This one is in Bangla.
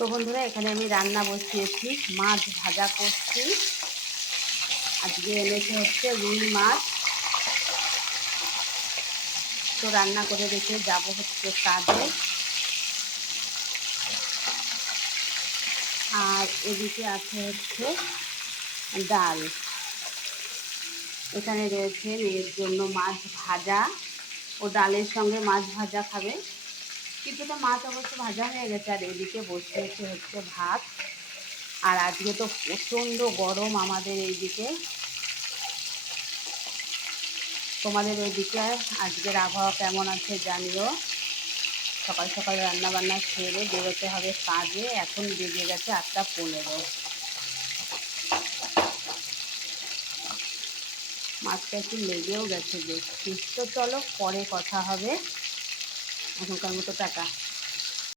তো বন্ধুরা, এখানে আমি রান্না বসিয়েছি, মাছ ভাজা করছি। আজকে এনেছে হচ্ছে রুই মাছ। তো রান্না করে রেখে যাব হচ্ছে কাজে। আর এদিকে আছে হচ্ছে ডাল। এখানে রয়েছে মেয়ের জন্য মাছ ভাজা, ও ডালের সঙ্গে মাছ ভাজা খাবে। কিছুটা মাছ অবশ্য ভাজা হয়ে গেছে। আর এদিকে বসিয়েছে হচ্ছে ভাত। আর আজকে তো প্রচণ্ড গরম আমাদের এইদিকে। তোমাদের ওইদিকে আজকের আবহাওয়া কেমন আছে জানিও। সকাল সকাল রান্না বান্না সেরে বেরোতে হবে কাজে। এখন বেজে গেছে 8:15। মাছটা একটু লেগেও গেছে দেখছি। তো চলো, পরে কথা হবে। এখনকার মতো টাটা।